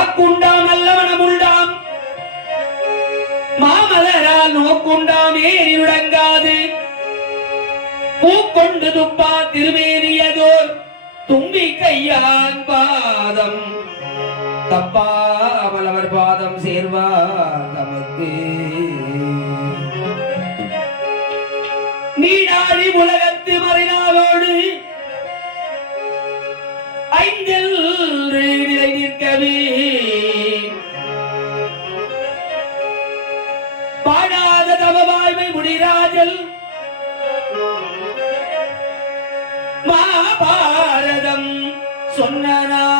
வாக்குண்டாம் நல்ல மனமுண்டாம் மாமலரால் நோக்குண்டாம் ஏறி விளங்காது பூக்கொண்டு துப்பா திருமேறியதோர் தும்பி கையான் பாதம். தப்பாமல் அவர் பாதம் சேர்வார் நமக்கு நீடாடி உலகத்து மறைநாளோடு ஐந்தில் நிலை நிற்கவே மாபாரதம் சொன்னார் நாள்.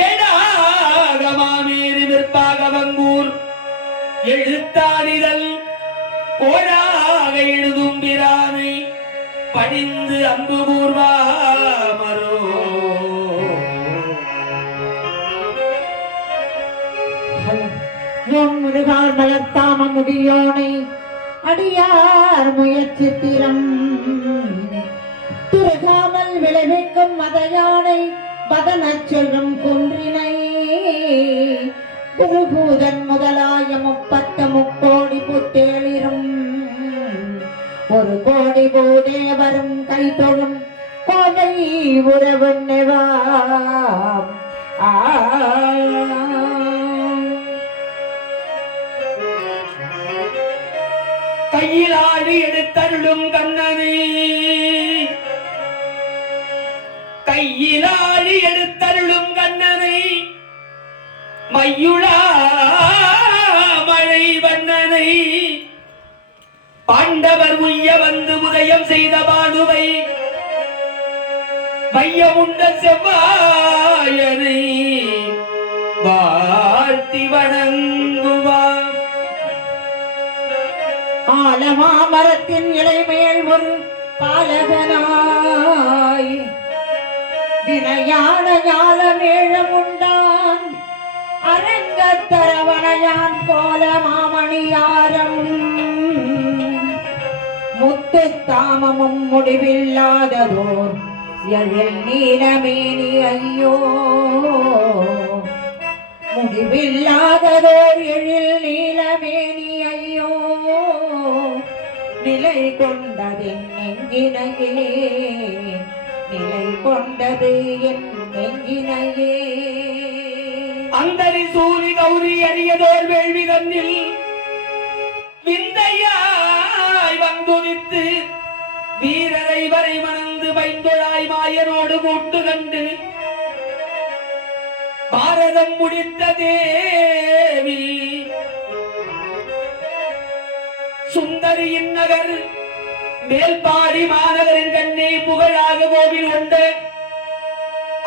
ஏடாக மாமேறி விற்பாக வங்கூர். எழுத்தாடிதல் கோடாக எழுதும் பிரானை பணிந்து அன்பு கூர்வாமரோ முருகார் மலர்த்தாம முடியோனை அடியார் முயற்சி திறம் திருகாமல் விளைவிக்கும் மதையானை பதன சொல்லும் குன்றினை. குருபூதன் முதலாய முப்பத்த முக்கோடி புத்தேளிரும். ஒரு கோடி பூதேவரும் கை தொழும் கோடை உறவு நெவா ஆ கையில் ஆடி எடுத்தருளும் கண்ணனே. கையில் ஆடி எடுத்தருளும் கண்ணனை. மையுளா மழை வண்ணனை. பாண்டவர் உய்ய வந்து உதயம் செய்த பானுவை. வையமுண்ட செவ்வ ஆலமாமரத்தின் இலைமேல் ஒரு பாலகனாய். வினையான ஞாலமேழமுண்டான் அரங்கத்தரவனையான் போல மாமணியாரம். முத்து தாமமும் முடிவில்லாததோர் எழில் நீலமேனி ஐயோ. முடிவில்லாததோர் எழில் நீலமேனி நிலை கொண்டதென் நெஞ்சினையே நிலை கொண்டது என் நெஞ்சினையே அந்தரி சூரி கௌரி அறியதோர் வேள்வி தன்னில் விந்தையாய் வந்துதித்து வீரரை வரை மணந்து வைந்தொழாய் மாயனோடு கூட்டு கண்டு பாரதம் முடித்த தேவி சுந்தரியின் நகர் மேல்பாடி மாநகரின் கண்ணே புகழாக கோவில் உண்டு.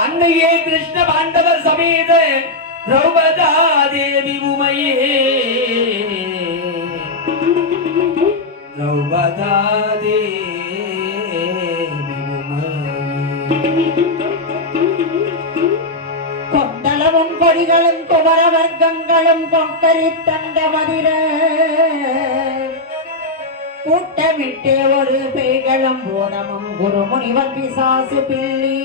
அன்னையே கிருஷ்ண பாண்டவர் சமேத திரௌபதா தேவி உமையே. திரௌபதா தேவி கொண்டளவும் கொடிகளும் குமர வர்க்கங்களும் கொக்கரித்தண்ட மதிர. கூட்டமிட்டே ஒரு பேய்களும் பூதமும் குருமுனிவர் பிசாசு பிள்ளி.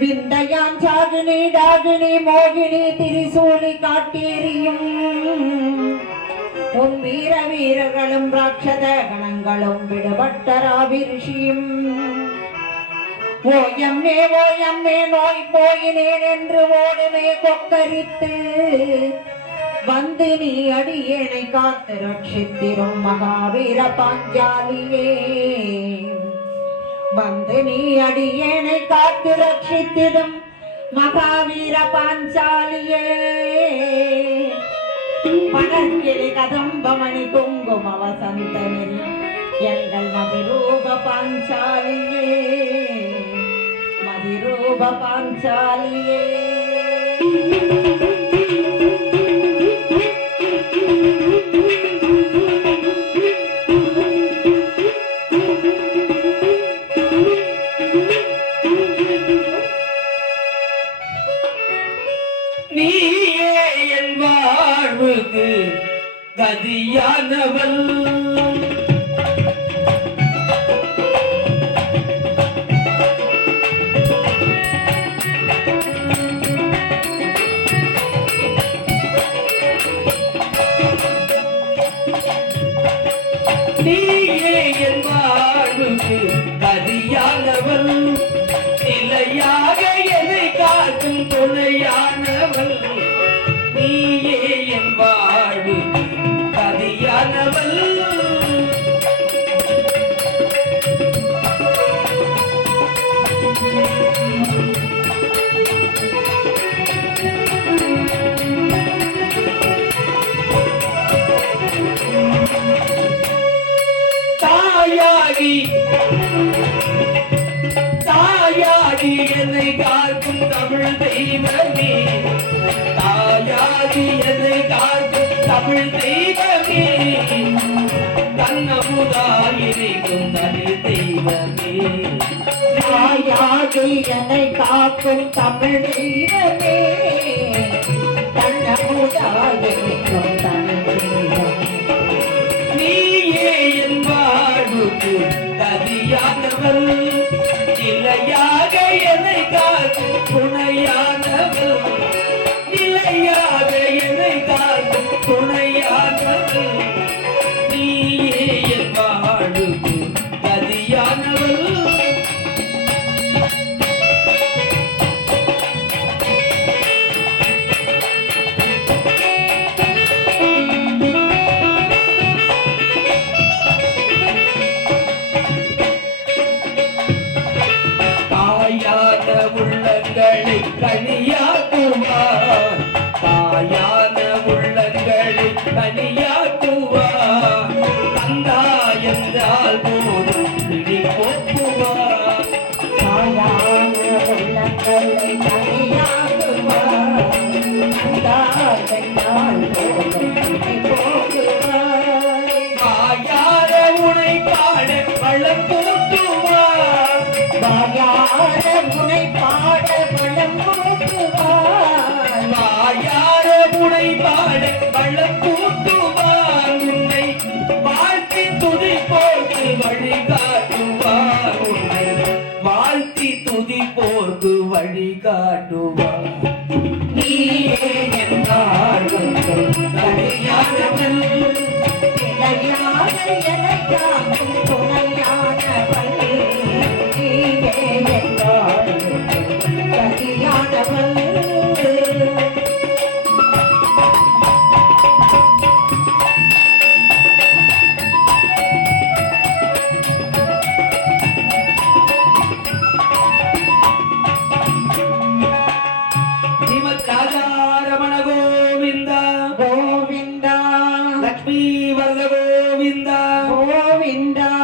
விந்தையான் சாகினி டாகினி மோகினி திரிசூலி காட்டேரியும் உன் வீர வீரர்களும் ராட்சத கணங்களும் விடுபட்ட ராவிருஷியும். ஓயம்மே ஓயம்மே நோய் போயினேன் என்று ஓடுமே கொக்கரித்து. வந்து நீ அடியேனை காத்து ரட்சித்திரும் மகாவீர பாஞ்சாலியே. வந்து நீ அடியேனை காத்து ரட்சித்திடும் மகாவீர பாஞ்சாலியே. மணக்கிளி கதம்பமணி குங்கும வசந்தனில் எங்கள் மதிரூப பாஞ்சாலியே. மதிரூப பாஞ்சாலியே. தகுதியானவன் நீயே என் வாழ்வுக்கு கதியானவள் நிலையாக எதை காக்கும் துணையானவள். நீ என்னை காக்கும் தமிழ் தெய்வமே. தாயாதி என்னை காக்கும் தமிழ் தெய்வமே. தன்னமுதாயிருக்கும் தமிழ் தெய்வமே. தாயாதி என்னை காக்கும் தமிழ் தெய்வமே. தன்னமுதாயிருக்கும் Tamil Oh, Govinda.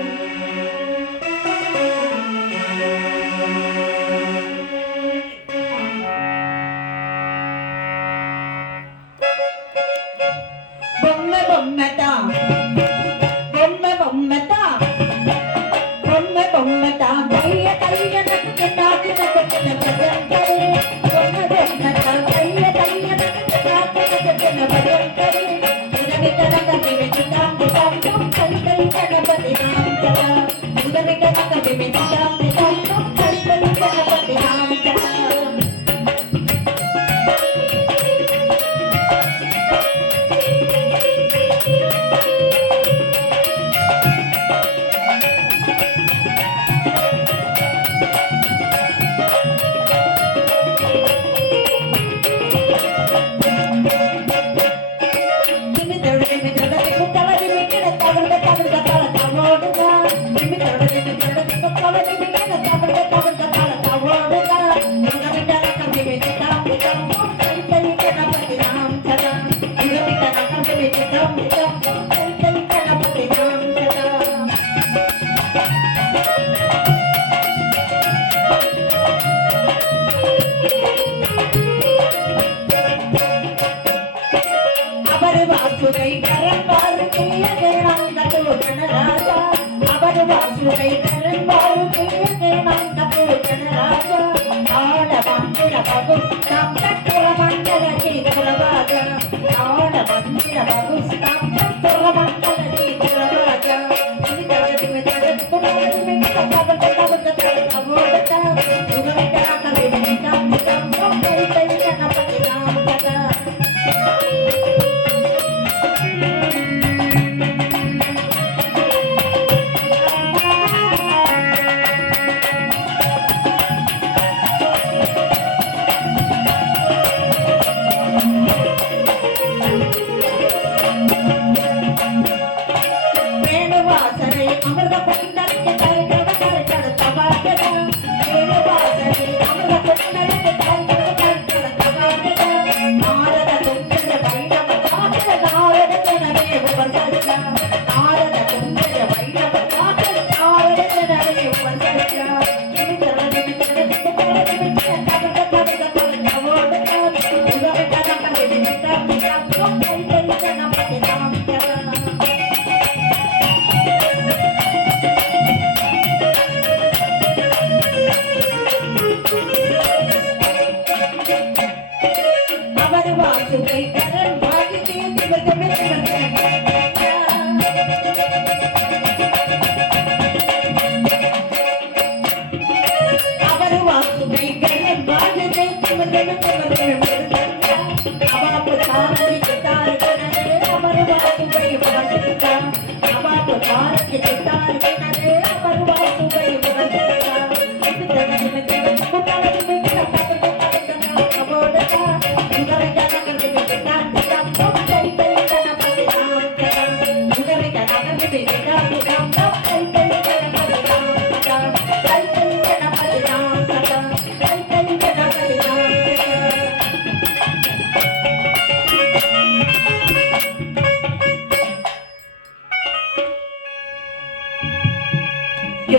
que está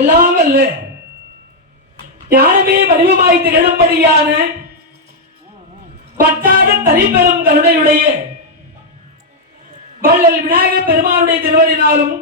எல்லாம் அல்ல. ஞானமே வடிவமாய் திகழும்படியான பட்டாத தனிப்பெரும் கருணையுடைய வள்ளல் விநாயகர் பெருமானுடைய திருவடினாலும்